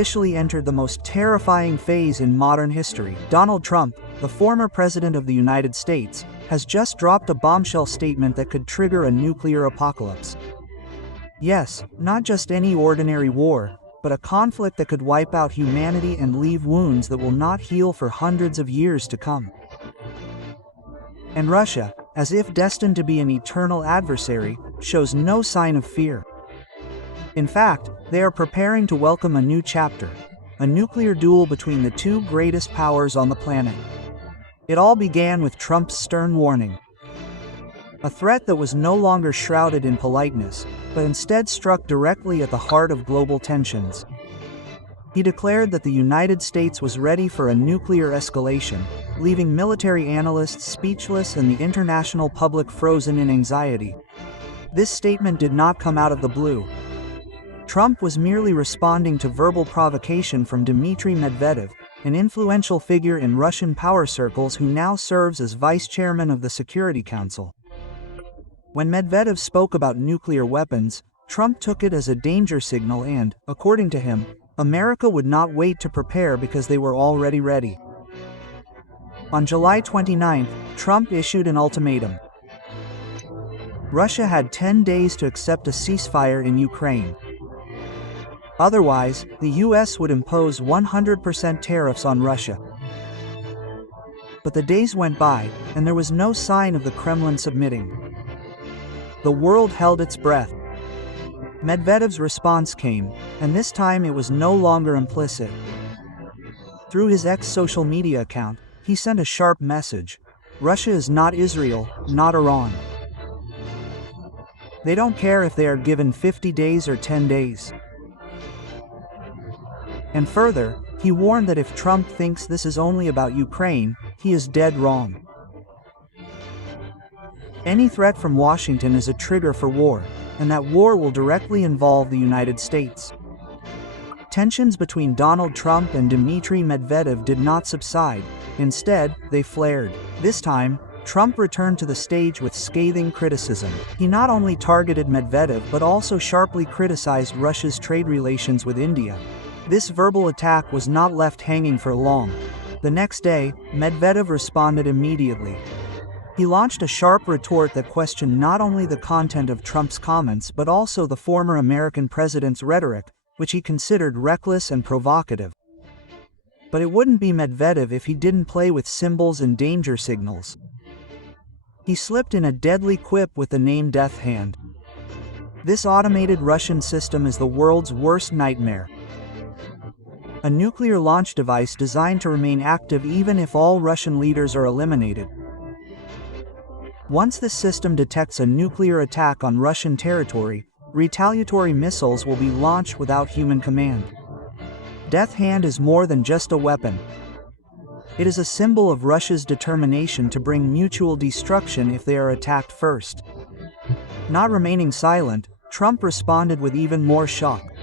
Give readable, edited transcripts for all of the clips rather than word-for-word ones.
officially entered the most terrifying phase in modern history. Donald Trump, the former president of the United States, has just dropped a bombshell statement that could trigger a nuclear apocalypse. Yes, not just any ordinary war, but a conflict that could wipe out humanity and leave wounds that will not heal for hundreds of years to come. And Russia, as if destined to be an eternal adversary, shows no sign of fear. In fact, they are preparing to welcome a new chapter, a nuclear duel between the two greatest powers on the planet. It all began with Trump's stern warning. A threat that was no longer shrouded in politeness, but instead struck directly at the heart of global tensions. He declared that the United States was ready for a nuclear escalation, leaving military analysts speechless and the international public frozen in anxiety. This statement did not come out of the blue. Trump was merely responding to verbal provocation from Dmitry Medvedev, an influential figure in Russian power circles who now serves as vice chairman of the Security Council. When Medvedev spoke about nuclear weapons, Trump took it as a danger signal and, according to him, America would not wait to prepare because they were already ready. On July 29, Trump issued an ultimatum. Russia had 10 days to accept a ceasefire in Ukraine. Otherwise, the US would impose 100% tariffs on Russia. But the days went by, and there was no sign of the Kremlin submitting. The world held its breath. Medvedev's response came, and this time it was no longer implicit. Through his X social media account, he sent a sharp message. Russia is not Israel, not Iran. They don't care if they are given 50 days or 10 days. And further, he warned that if Trump thinks this is only about Ukraine, he is dead wrong. Any threat from Washington is a trigger for war, and that war will directly involve the United States. Tensions between Donald Trump and Dmitry Medvedev did not subside. Instead, they flared. This time, Trump returned to the stage with scathing criticism. He not only targeted Medvedev but also sharply criticized Russia's trade relations with India. This verbal attack was not left hanging for long. The next day, Medvedev responded immediately. He launched a sharp retort that questioned not only the content of Trump's comments but also the former American president's rhetoric, which he considered reckless and provocative. But it wouldn't be Medvedev if he didn't play with symbols and danger signals. He slipped in a deadly quip with the name Death Hand. This automated Russian system is the world's worst nightmare. A nuclear launch device designed to remain active even if all Russian leaders are eliminated. Once this system detects a nuclear attack on Russian territory, retaliatory missiles will be launched without human command. Death Hand is more than just a weapon. It is a symbol of Russia's determination to bring mutual destruction if they are attacked first. Not remaining silent, Trump responded with even more shock.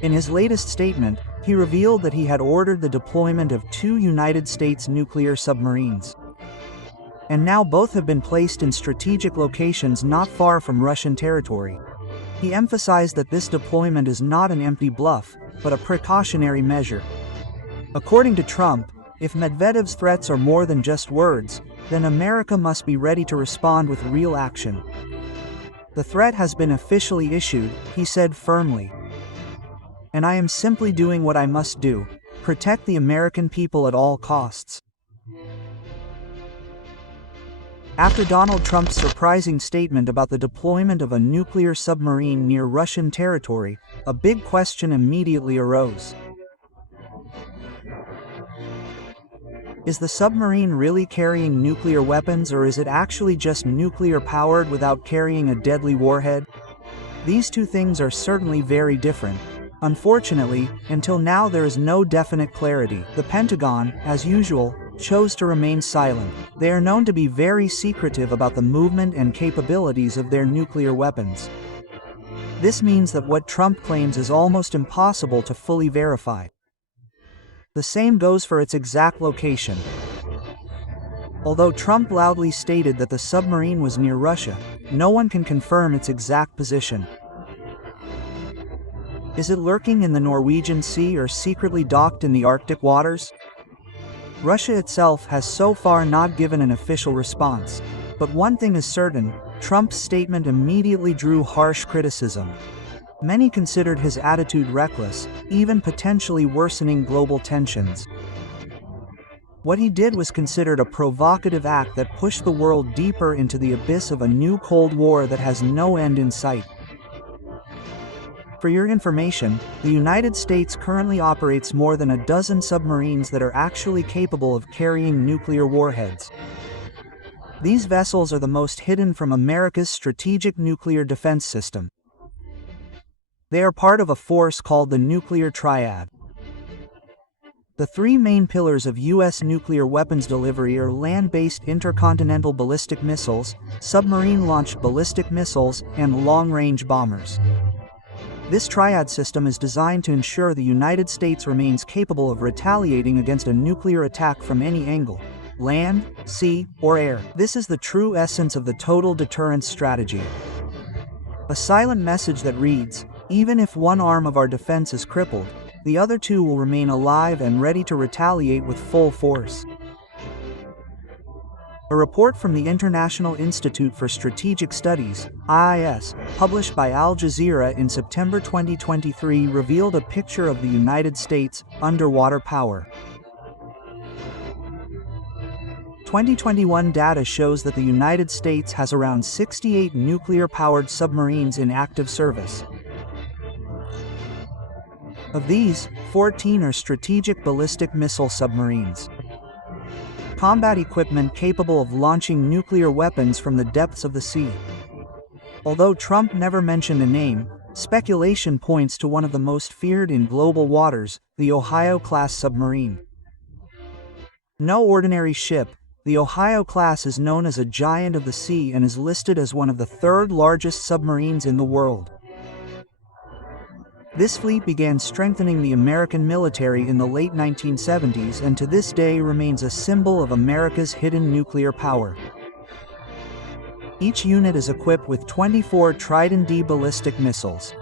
In his latest statement, he revealed that he had ordered the deployment of 2 United States nuclear submarines. And now both have been placed in strategic locations not far from Russian territory. He emphasized that this deployment is not an empty bluff, but a precautionary measure. According to Trump, if Medvedev's threats are more than just words, then America must be ready to respond with real action. The threat has been officially issued, he said firmly. And I am simply doing what I must do, protect the American people at all costs. After Donald Trump's surprising statement about the deployment of a nuclear submarine near Russian territory, a big question immediately arose. Is the submarine really carrying nuclear weapons, or is it actually just nuclear-powered without carrying a deadly warhead? These two things are certainly very different. Unfortunately, until now there is no definite clarity. The Pentagon, as usual, chose to remain silent. They are known to be very secretive about the movement and capabilities of their nuclear weapons. This means that what Trump claims is almost impossible to fully verify. The same goes for its exact location. Although Trump loudly stated that the submarine was near Russia, no one can confirm its exact position. Is it lurking in the Norwegian Sea or secretly docked in the Arctic waters? Russia itself has so far not given an official response. But one thing is certain, Trump's statement immediately drew harsh criticism. Many considered his attitude reckless, even potentially worsening global tensions. What he did was considered a provocative act that pushed the world deeper into the abyss of a new Cold War that has no end in sight. For your information, the United States currently operates more than a dozen submarines that are actually capable of carrying nuclear warheads. These vessels are the most hidden from America's strategic nuclear defense system. They are part of a force called the Nuclear Triad. The three main pillars of U.S. nuclear weapons delivery are land-based intercontinental ballistic missiles, submarine-launched ballistic missiles, and long-range bombers. This triad system is designed to ensure the United States remains capable of retaliating against a nuclear attack from any angle: land, sea, or air. This is the true essence of the total deterrence strategy. A silent message that reads, even if one arm of our defense is crippled, the other two will remain alive and ready to retaliate with full force. A report from the International Institute for Strategic Studies, IIS, published by Al Jazeera in September 2023 revealed a picture of the United States' underwater power. 2021 data shows that the United States has around 68 nuclear-powered submarines in active service. Of these, 14 are strategic ballistic missile submarines. Combat equipment capable of launching nuclear weapons from the depths of the sea. Although Trump never mentioned a name, speculation points to one of the most feared in global waters, the Ohio-class submarine. No ordinary ship, the Ohio-class is known as a giant of the sea and is listed as one of the third largest submarines in the world. This fleet began strengthening the American military in the late 1970s and to this day remains a symbol of America's hidden nuclear power. Each unit is equipped with 24 Trident D ballistic missiles.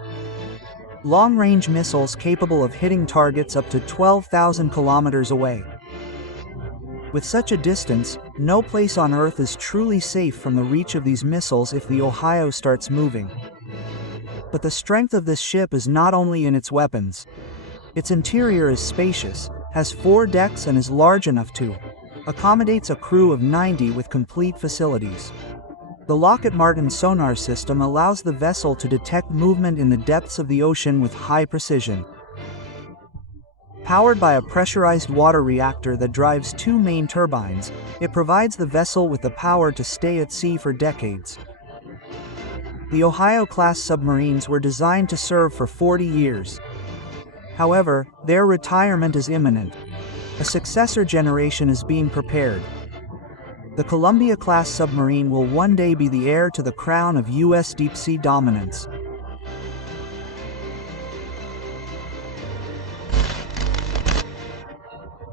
Long-range missiles capable of hitting targets up to 12,000 kilometers away. With such a distance, no place on Earth is truly safe from the reach of these missiles if the Ohio starts moving. But the strength of this ship is not only in its weapons. Its interior is spacious, has 4 decks and is large enough to accommodate a crew of 90 with complete facilities. The Lockheed Martin sonar system allows the vessel to detect movement in the depths of the ocean with high precision. Powered by a pressurized water reactor that drives 2 main turbines, it provides the vessel with the power to stay at sea for decades. The Ohio-class submarines were designed to serve for 40 years. However, their retirement is imminent. A successor generation is being prepared. The Columbia-class submarine will one day be the heir to the crown of U.S. deep-sea dominance.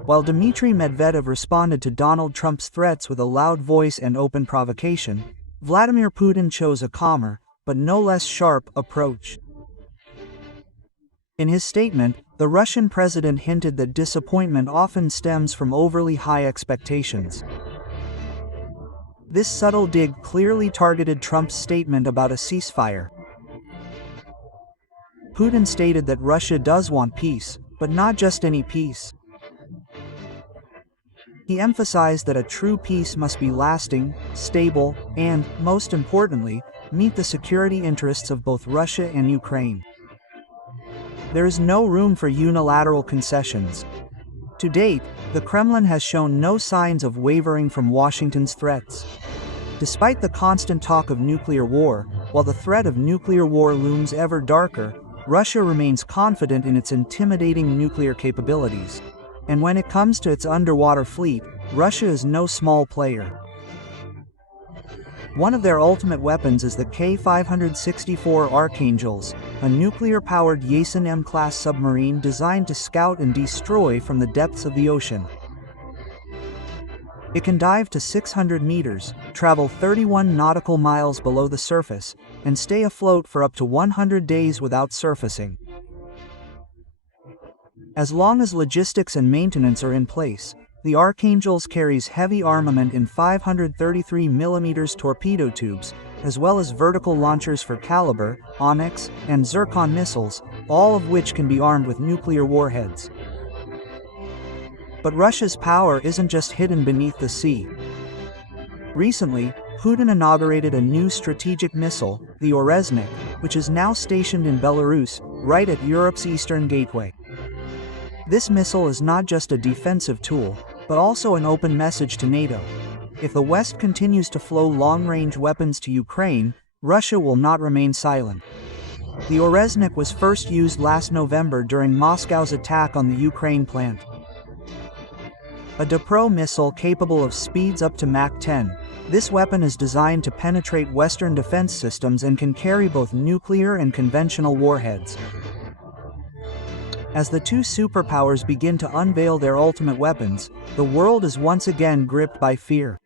While Dmitry Medvedev responded to Donald Trump's threats with a loud voice and open provocation, Vladimir Putin chose a calmer, but no less sharp, approach. In his statement, the Russian president hinted that disappointment often stems from overly high expectations. This subtle dig clearly targeted Trump's statement about a ceasefire. Putin stated that Russia does want peace, but not just any peace. He emphasized that a true peace must be lasting, stable, and, most importantly, meet the security interests of both Russia and Ukraine. There is no room for unilateral concessions. To date, the Kremlin has shown no signs of wavering from Washington's threats. Despite the constant talk of nuclear war, while the threat of nuclear war looms ever darker, Russia remains confident in its intimidating nuclear capabilities. And when it comes to its underwater fleet, Russia is no small player. One of their ultimate weapons is the K-564 Archangels, a nuclear-powered Yasen M-class submarine designed to scout and destroy from the depths of the ocean. It can dive to 600 meters, travel 31 nautical miles below the surface, and stay afloat for up to 100 days without surfacing. As long as logistics and maintenance are in place, the Archangels carries heavy armament in 533mm torpedo tubes, as well as vertical launchers for Caliber, Onyx, and Zircon missiles, all of which can be armed with nuclear warheads. But Russia's power isn't just hidden beneath the sea. Recently, Putin inaugurated a new strategic missile, the Orezhnik, which is now stationed in Belarus, right at Europe's eastern gateway. This missile is not just a defensive tool, but also an open message to NATO. If the West continues to flow long-range weapons to Ukraine, Russia will not remain silent. The Orezhnik was first used last November during Moscow's attack on the Ukraine plant. A Dnipro missile capable of speeds up to Mach 10, this weapon is designed to penetrate Western defense systems and can carry both nuclear and conventional warheads. As the two superpowers begin to unveil their ultimate weapons, the world is once again gripped by fear.